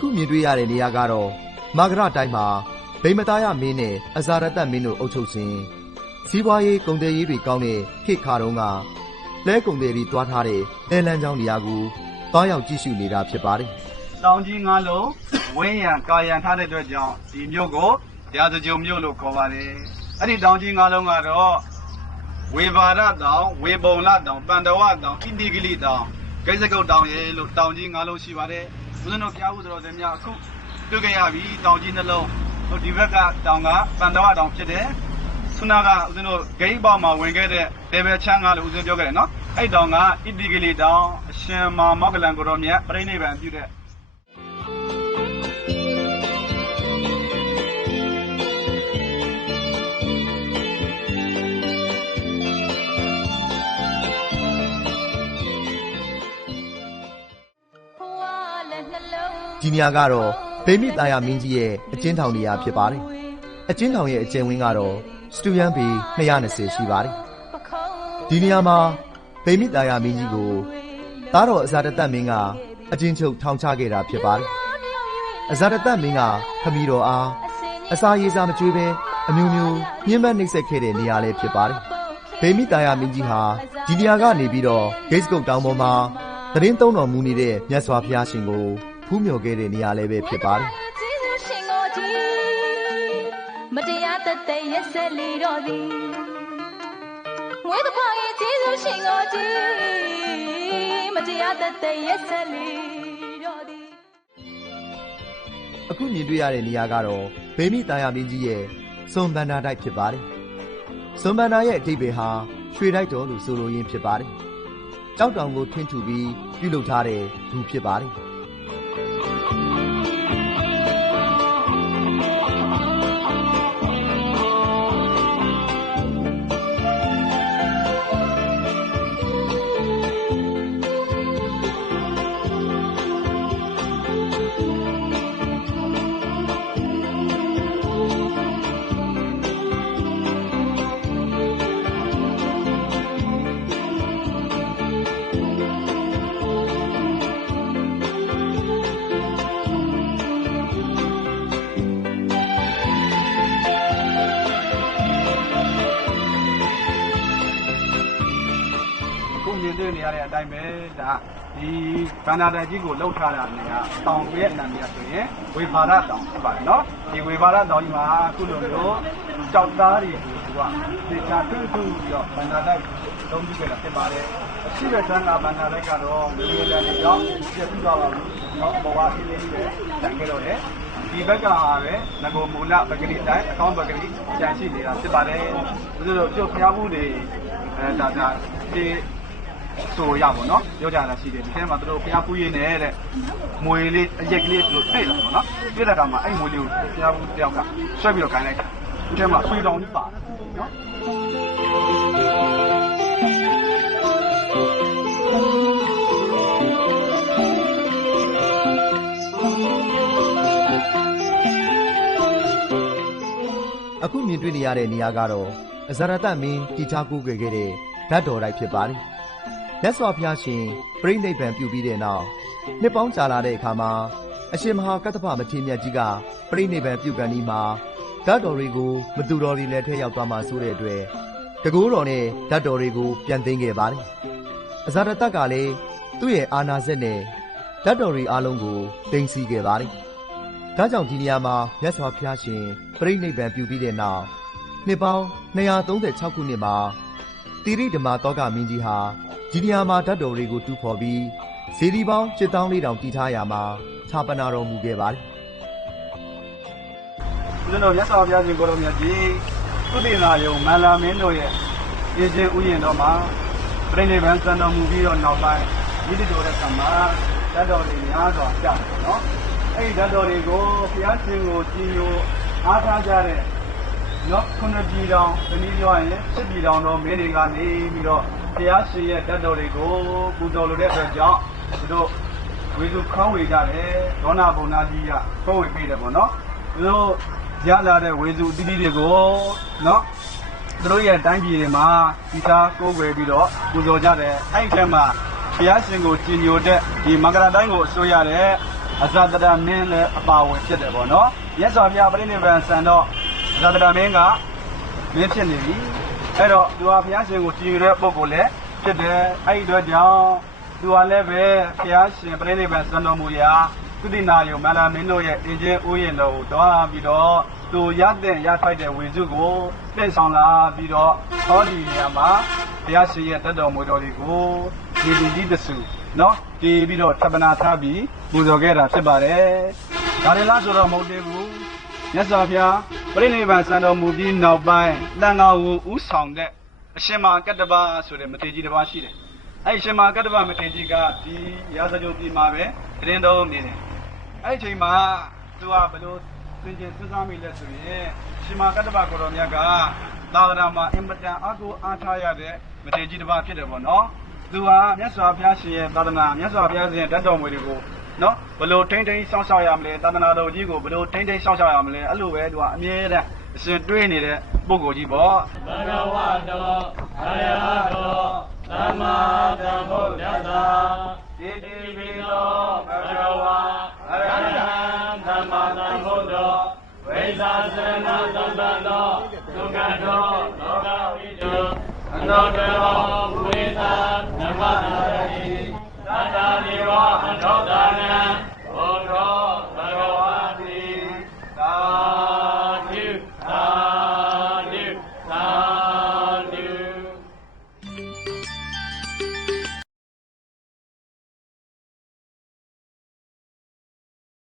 ခုမြင်တွေ့ရတဲ့နေရာကတော့မာဂရတိုင်းမှာဗိမသားရမင်းနဲ့အဇာရတမင်းတို့အုပ်ချုပ်စဉ်စီးပွားရေးကုန်သွယ်ရေးတွေကောင်းတဲ့ခေတ်ခါတုန်းကလဲကုန်သည်တွေတွားထားတဲ့အဲလန်းချောင်းနေရာကိုတွားရောက်ကြည့်ရှုနေတာဖြစ်ပါတယ်။တောင်ကြီးငါးလုံးဝင်းရံကာရံထားတဲ့အတွက်ကြောင့်ဒီမြို့ကိုရာဇဂျုံမြို့လို့ခေါ်ပါတယ်။အဲ့ဒီတောင်ကြီးငါးလုံးကတော့ဝေဘာရတောင်ဝေပုံလတောင်ပန္တဝတောင်ဣတိဂလိတောင်ဂိဇကုတ်တောင်ရဲ့လို့တောင်ကြီးငါးလုံးရှိပါတယ်။ဦးဇင်းတို့ဖျားဦးဆိုတော့ဒီများအခုတွေ့ကြရပြီတောင်ကြီးနှလုံးဒီဘက်ကတောင်ကပန္တဝတောင်ဖြစ်တယ်။ဆုနာကဦးဇင်းတို့ဂိမ်းပေါမှာဝင်ခဲ့တဲ့ဒေဘယ်ချမ်းကလို့ဦးဇင်းပြောခဲ့တယ်နော်။အဲ့တောင်ကဣတိဂလိတောင်အရှင်မောဂလန်ကိုရောမြတ်ပြိဋိဘံပြုတဲ့ဒီနေရာကတော့ဗိမိသာယမင်းကြီးရဲ့အကျဉ်းထောင်နေရာဖြစ်ပါတယ်။အကျဉ်းထောင်ရဲ့အကျဉ်းဝင်းကတော့စတူယန်ပေ220ရှိပါတယ်။ဒီနေရာမှာဗိမိသာယမင်းကြီးကိုသားတော်အဇာတတမင်းကအကျဉ်းချုပ်ထောင်ချခဲ့တာဖြစ်ပါတယ်။အဇာတတမင်းကခမီတော်အားအစာရေစာမကျွေးဘဲအမျိုးမျိုးညှဉ်းပန်းနှိပ်စက်ခဲ့တဲ့နေရာလည်းဖြစ်ပါတယ်။ဗိမိသာယမင်းကြီးဟာဒီနေရာကနေပြီးတော့ဂိတ်စကုတ်တောင်ပေါ်မှာသတင်းသုံးတော်မူနေတဲ့မြတ်စွာဘုရားရှင်ကိုဖူးမြော်ခဲ့တဲ့နေရာလည်းပဲဖြစ်ပါတယ်မတရားတသက်ရက်ဆက်လီတော်သည်ငွေတဖွာရဲ့ကျေးဇူးရှင်ကိုကြည်မတရားတသက်ရက်ဆက်လီတော်သည်အခုမြင်တွေ့ရတဲ့နေရာကတော့ဗိမိသာယမင်းကြီးရဲ့စွန်ဘန္နာတိုက်ဖြစ်ပါတယ်စွန်ဘန္နာရဲ့အဓိပ္ပာယ်ဟာရွှေတိုက်တော်လို့ဆိုလိုရင်းဖြစ်ပါတယ်ကြောက်တောင်ကိုထွင်းထူပြီးပြုလုပ်ထားတဲ့ဘူဖြစ်ပါတယ်တွေ့နေရတဲ့အတိုင်းပဲဒါဒီဗန္ဒာတိုင်ကြီးကိုလှုပ်ထားတာနေကတောင်ရဲ့အနံနေရဆိုရင်ဝေဘာရတောင်ဖြစ်ပါတယ်နော်ဒီဝေဘာရတောင်ကြီးမှာအခုလိုမျိုးကြောက်သားတွေကိုသူကဒေတာထွန်းပြီးတော့ဗန္ဒာတိုင်လုံးပြီးခဲ့တာဖြစ်ပါတယ်အရှိတဲ့ဆန်းကဗန္ဒာတိုင်ကတော့မြေရတဲ့နေကြောင့်ပြည့်ပြီးသွားပါဘူးနော်ဘဝအင်းလေးပဲတန်ခဲ့တော့တယ်ဒီဘက်ကဟာပဲငကိုမူလပဂရိတိုင်းအကောင့်ပဂရိကြံရှိနေတာဖြစ်ပါတယ်ဘုရားတို့ပြုတ်ဖျားမှုတွေဒါဒီဆိုရပါတော့ပြောကြတာရှိတယ်ဒီထဲမှာတို့ဘုရားပူးရင်းနေတဲ့မွေလေးအရက်ကလေးတို့တွေ့လာပါတော့တွေ့တဲ့အခါမှာအဲ့မွေလေးကိုဘုရားပူးတယောက်ကဆွဲပြီးတော့ခိုင်းလိုက်တာဒီထဲမှာဆွေတောင်ကြီးပါတယ်နော်အခုမြင်တွေ့နေရတဲ့နေရာကတော့အဇာရတမင်းတည်ထားကူးခဲ့တဲ့ဓာတ်တော်တိုက်ဖြစ်ပါတယ်မြတ်စွာဘုရားရှင်ပြိဋိဘံပြုပြီးတဲ့နောက်နှစ်ပေါင်းကြာလာတဲ့အခါမှာအရှင်မဟာကတ္တဗမထေရမြတ်ကြီးကပြိဋိဘံပြုကန်ဒီမှာဓာတ်တော်တွေကိုမတူတော်တွေလည်းထည့်ရောက်သွားမှဆိုတဲ့အတွက်တကူတော်နဲ့ဓာတ်တော်တွေကိုပြန်သိမ်းခဲ့ပါတယ်အဇာရတကလည်းသူ့ရဲ့အာနာစက်နဲ့ဓာတ်တော်တွေအားလုံးကိုသိမ်းဆည်းခဲ့ပါတယ်ဒါကြောင့်ဒီနေရာမှာမြတ်စွာဘုရားရှင်ပြိဋိဘံပြုပြီးတဲ့နောက်နှစ်ပေါင်း236ခုနှစ်မှာတိရိဓမ္မသောကမင်းကြီးဟာဒီနေရာမှာဓာတ်တော်တွေကိုတူးဖော်ပြီးဇေဒီပေါင်း7,400တည်ထားရာမှာဌာပနာတော်မူခဲ့ပါတယ်ဦးဇင်းတို့မြတ်စွာဘုရားရှင်ကိုရောမြတ်ကြီးသုတေနာယုံမန္လာမင်းတို့ရဲ့အင်းချင်းဥယျာဉ်တော်မှာပြိဋိဘံစံတော်မူပြီးတော့နောက်ပိုင်းမိတိတော်တဲ့ကံမှာဓာတ်တော်တွေများစွာပြတယ်နော်အဲ့ဒီဓာတ်တော်တွေကိုဘုရားရှင်ကိုကြည်ညိုအားထားကြတဲ့နော်ခုနှစ်ပြည်တော်တနည်းပြောရင်7ပြည်တော်မင်းတွေကနေပြီးတော့ဘုရားရှင်ရဲ့ဓာတ်တော်တွေကိုပူဇော်လိုတဲ့အတွက်ကြောင့်သူတို့ဝေစုခေါင်းဝေကြတယ်ဒေါနာဘုံနာကြီးကခေါင်းဝေပေးတယ်ပေါ့နော်သူတို့ရလာတဲ့ဝေစုတိတိတွေကိုနော်သူတို့ရဲ့တိုင်းပြည်တွေမှာဒီသားကိုးကွယ်ပြီးတော့ပူဇော်ကြတယ်အဲ့ဒီထဲမှာဘုရားရှင်ကိုကြည်ညိုတဲ့ဒီမင်္ဂလာတိုင်းကိုအစိုးရတဲ့ အဇာတရမင်းလည်းအပါဝင်ဖြစ်တယ်ပေါ့နော်မြတ်စွာဘုရားပြိဋိဘံဆန်တော့အဇာတရမင်းကမင်းဖြစ်နေပြီအဲ့တော့သူဟာဘုရားရှင်ကိုကြည်ရတဲ့ပုဂ္ဂိုလ်လည်းဖြစ်တယ်အဲ့ဒီတော့ကြောင့်သူဟာလည်းပဲဘုရားရှင်ပြိဋိဘံဆန်တော်မူရာသုတိနာယုံမလာမင်းတို့ရဲ့အင်ဂျင်ဥယျာဉ်တော်ကိုတွားပြီးတော့သူရတဲ့ရထိုက်တဲ့ဝေစုကိုတင့်ဆောင်လာပြီးတော့ဟောဒီနေရာမှာဘုရားရှင်ရဲ့တတ်တော်မူတော်တွေကိုဒီလူကြီးတစုနော်ဒီပြီးတော့သဗ္ဗနာထားပြီးပူဇော်ခဲ့တာဖြစ်ပါတယ်ဒါလည်းလားဆိုတော့မဟုတ်သေးဘူးမြတ်စွာဘုရားပြိဋိဘံဆန်တော်မူပြီးနောက်ပိုင်းတန်ခါကိုဥဆောင်တဲ့အရှင်မကတ္တဗဆိုတဲ့မထေရကြီးတစ်ပါးရှိတယ်အဲ့ရှင်မကတ္တဗမထေရကြီးကဒီရာဇဂုံပြည်မှာပဲတရင်တော်နေတယ်အဲ့ဒီအချိန်မှာသူကဘယ်လိုသင်ခြင်းစဉ်းစားမိလဲဆိုရင်ရှင်မကတ္တဗကိုတော်မြတ်ကသာသနာမှာအင်မတန်အကူအားထားရတဲ့မထေရကြီးတစ်ပါးဖြစ်တယ်ပေါ့နော်သူဟာမြတ်စွာဘုရားရှင်ရဲ့သာသနာမြတ်စွာဘုရားရှင်ရဲ့တတ်တော်မူတွေကိုနော်ဘယ်လိုထိမ့်သိမ်းစောင့်ရှောက်ရမလဲသာသနာတော်ကြီးကိုဘယ်လိုထိမ့်သိမ်းစောင့်ရှောက်ရမလဲအဲ့လိုပဲသူကအမြဲတမ်းအရှင်တွေးနေတဲ့ပုဂ္ဂိုလ်ကြီးပေါ့ဘဂဝတောအရဟတောသမ္မာသမ္ဗုဒ္ဓတ္တဣတိပိသောဘဂဝါအရဟံသမ္မာသမ္ဗုဒ္ဓောဝိဇာစရဏသမ္ပန္နောဒုက္ခတောလောကဝိတုအနောတောဝိသနမနာတိသတ္တနိဝါအနောဒါနံ